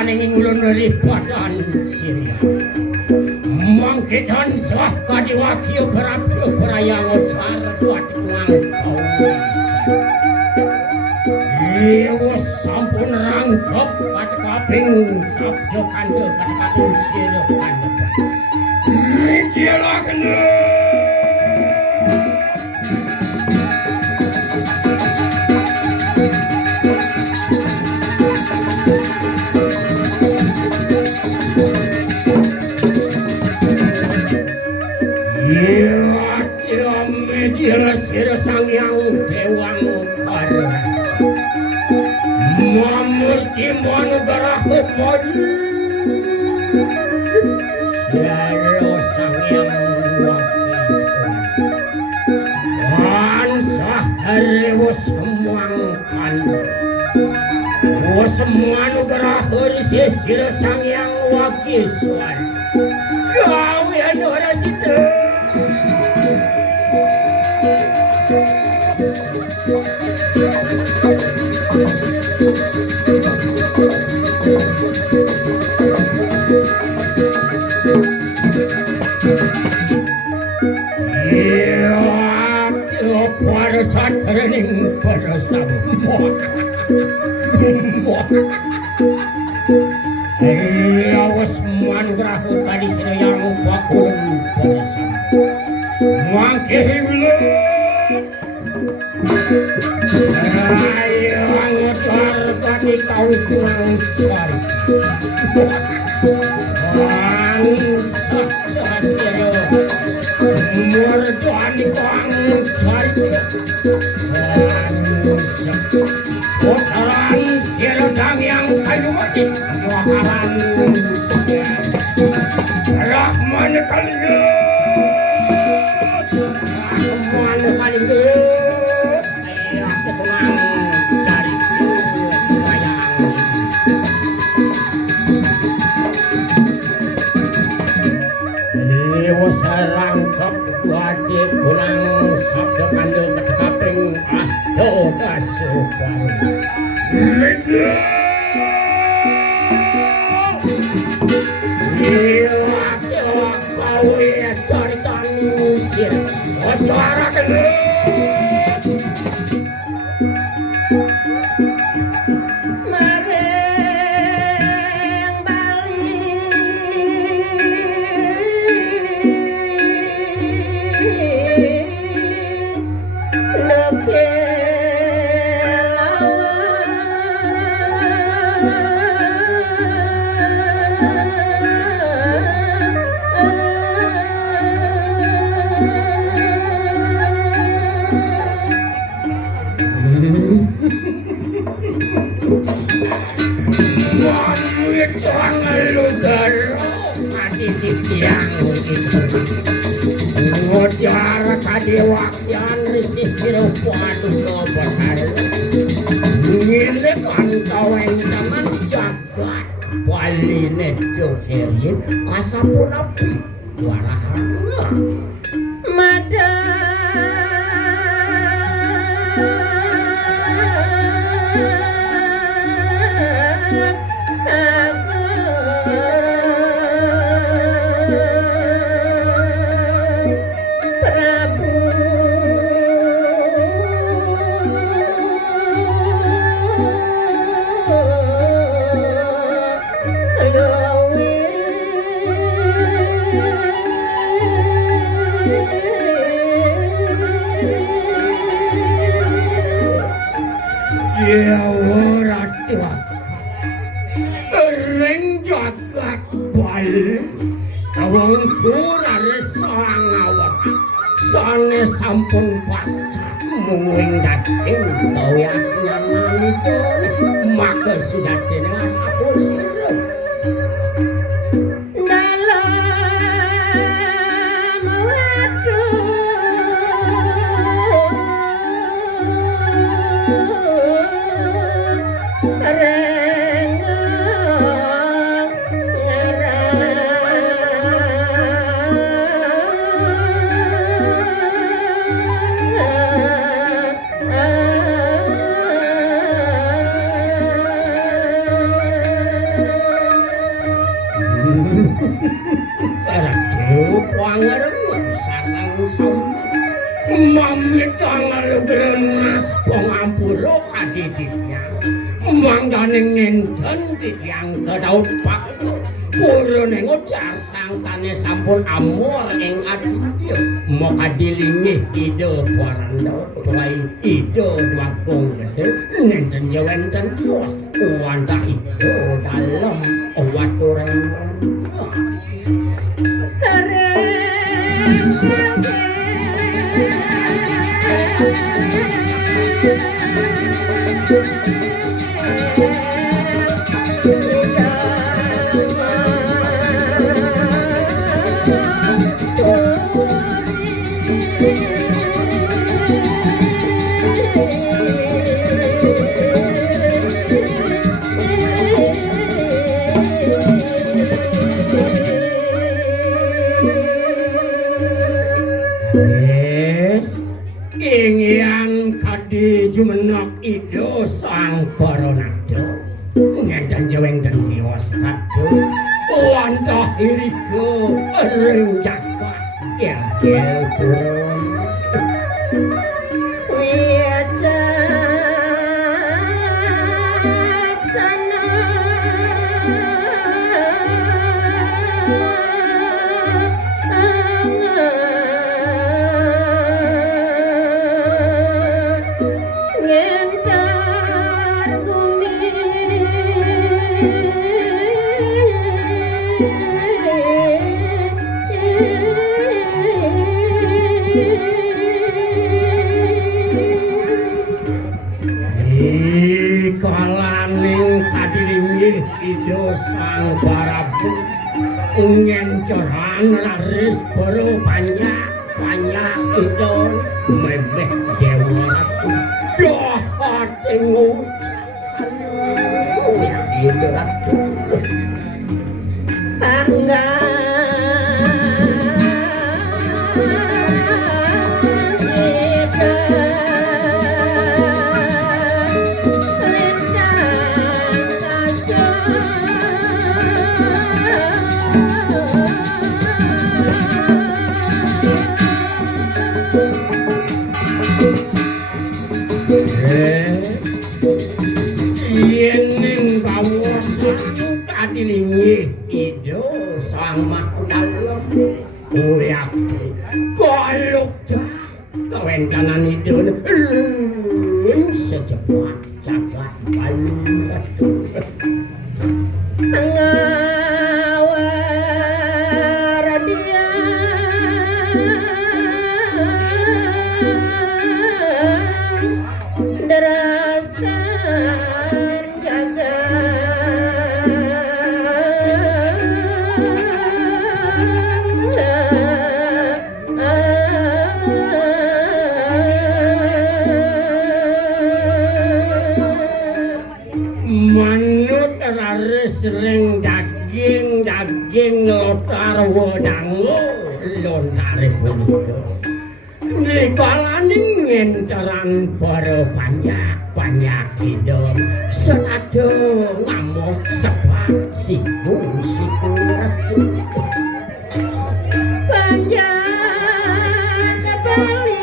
Kaning ulun lipadan Syria mangkitan sah kadiwakil berabdu perayang ocar buat ngangkau Iwa sampun rangkap kat kaping sabdo kandel kat kaping Syria kandel Rikilah kena Sira sang yang dewang karaja mamurti manugara madu Sira sang yang wakisan dan sahari wasemangkan semua nugara harisi Sira sang yang wakisan kawian orasita Pada saat rening pada saat awas manugrah tadi sedayang pakulun pada saat mangke hilang ayo angocar tadi kau kurang cari bangsa dasar murduani kang cari bangsa kotoran sirodang yang kayu manis wakaran Rahman kalian Rahman kalian ayo aku tenang cari wayang sarangkap wadi kunang sabda kandel ketekaping asto dasupan leja iya kau ya caritan sir ocara kelut Ngojar kadewakyan risik sirup waduh kebakar ngene kan kawen zaman jagat baline doherin asapun api warahana sampun pasca munging daging toyak nyananipun maka sudah dene asapun sira dalam waduh mangdaning nenten titiang kedaud pakto purune ngocar sangsane sampun amor ing acintya moka dilingih ide paranda tuai ide wakong gede nenten jawenten tios wantah ide dalem waturen jumenok ido sang baronado ngenten jeweng den diwas rado wantah iriku ring jagat gel bro ido sang barabu ngencoran laris baru banyak ido mebeh dewa ratu dohot ngucap sayu ya ido ratu Yening bawasan kadilingi ido sama dalam uyak kolok dah kawen kanan ido secepat cagat balut ngawar dia deras sering daging lotar wedango lontare punika nikalaning ngenteran para banyak idom setado ngamuk sepat siku ratu panjang kembali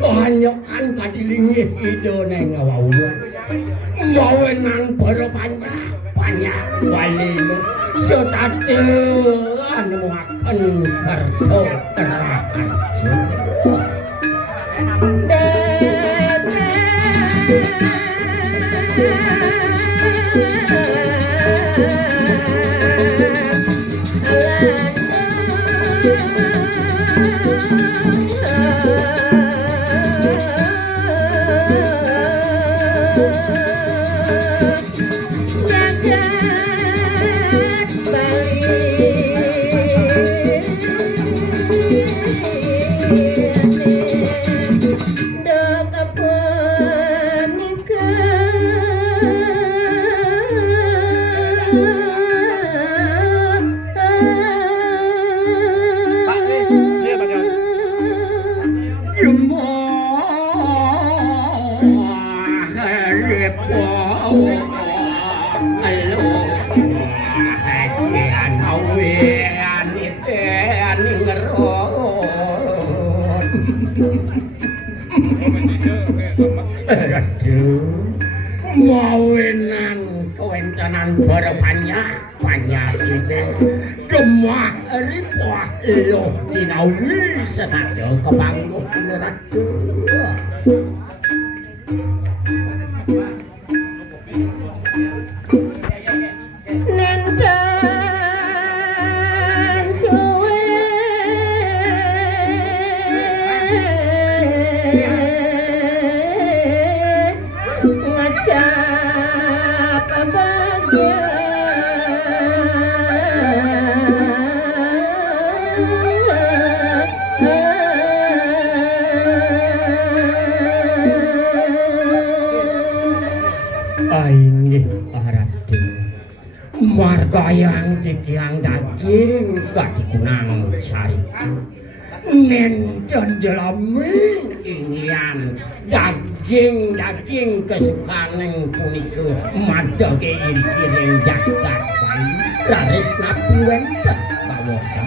konyokan kadilingi ido neng ngawauan mawen nang para banyak walino setatu nemuaken kerto rahaja mawenan kewentanan banyak ide gemah ripah lo tinawi setado kepanggung ratu nenten nenten nenten suwe ngecap Aing Ratu marga yang titiang daging katikunang cari nenten jelami inian daging kesukaan punika madage iri-iring jagat bayi raris napuwen bawasan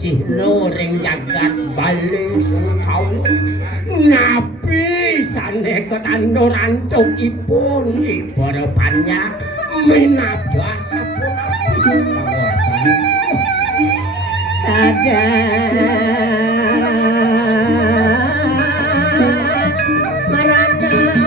Cihno ring jagat bali sengkau nabi sane ketanduran tukipun ibarepannya minabda sapunapi kawasan ada marana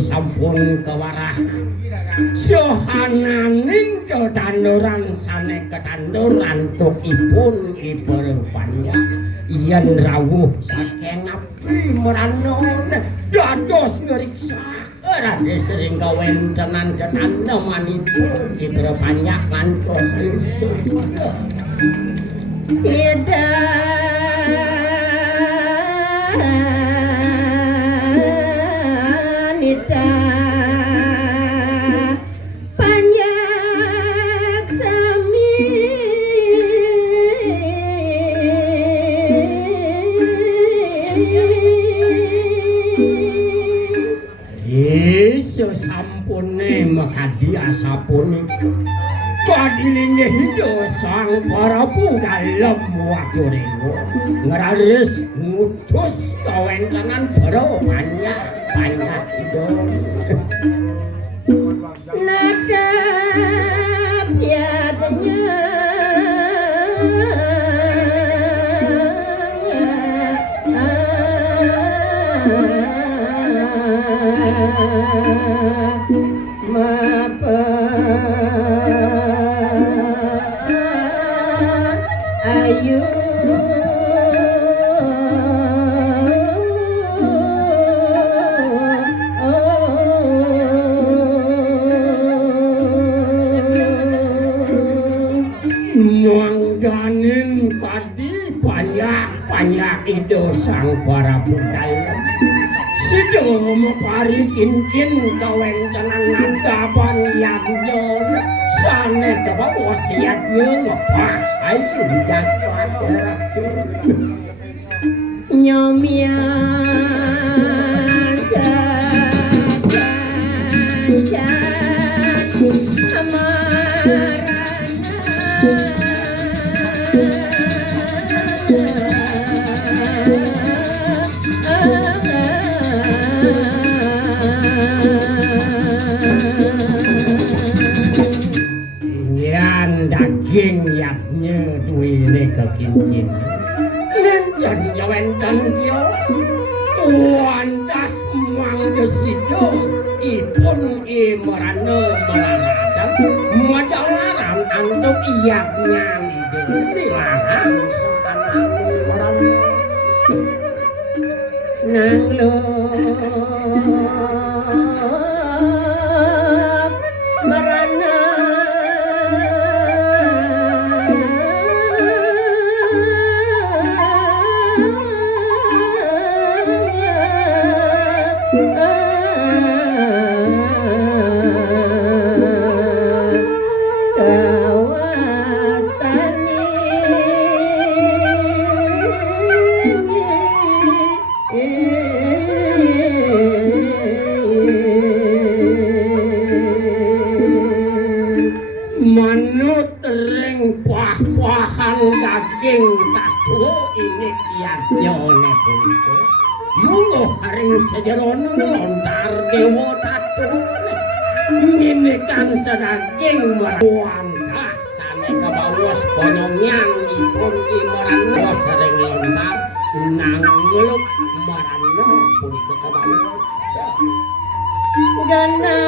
sampun kewarah sohananing tanduran sane ketanduran tukipun iberupanya yen rawuh saking nabi meranon dados ngriksa rade sering kawentenan tetanemanipun iberupanya kantos iso Nita banyak sami iso sampune makadi asapunika kadilinge hido sang Prabu dalem wadurengo ngeraris ngutus kawentenan bro banyak dong nada biadanya mapa ayu mangdanin kadi banyak ido sang Prabu dalem sido maparikin kawentenan nadaban yanjon sane kaba wasiatnya ngepah ayo jagat nyomian pimpinan nenten jawenten tios wantah mangdesido ipun imrana melaradan majalaran antuk iyaknya ide dilarang sananu merana nanglok merana manut ring pah-pahan daging tatu ini nyone punika mungguh ring sejeroning lontar dewa tatu nginikan sedaging merwanda sane kebawas ponyonyang ipun imeran sering lontar nanggelup marana punika kebawas gana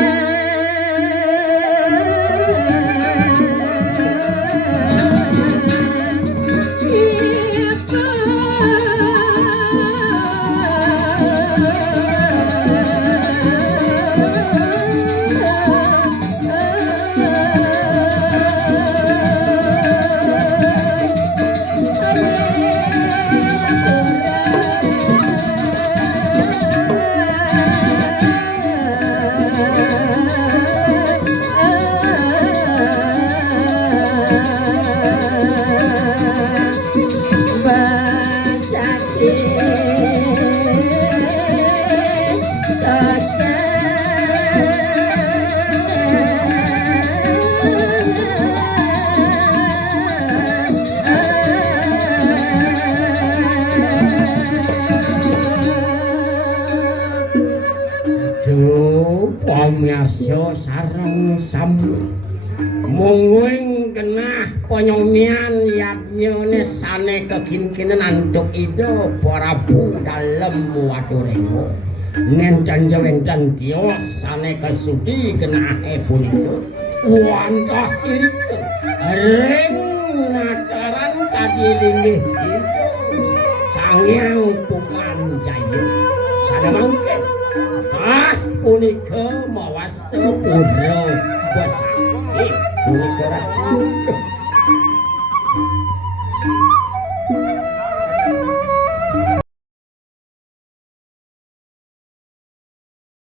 pamirsa sareng sami mungguing genah panyomian yatnyane sane kekinkinan antuk ida Prabu dalem wadurenga nenten jawenten tios sane kesudi genahe punika wantah irika ring nataran kadilinggih hidup sangyang puklan jaya sadamangke punika mawas pura basake punika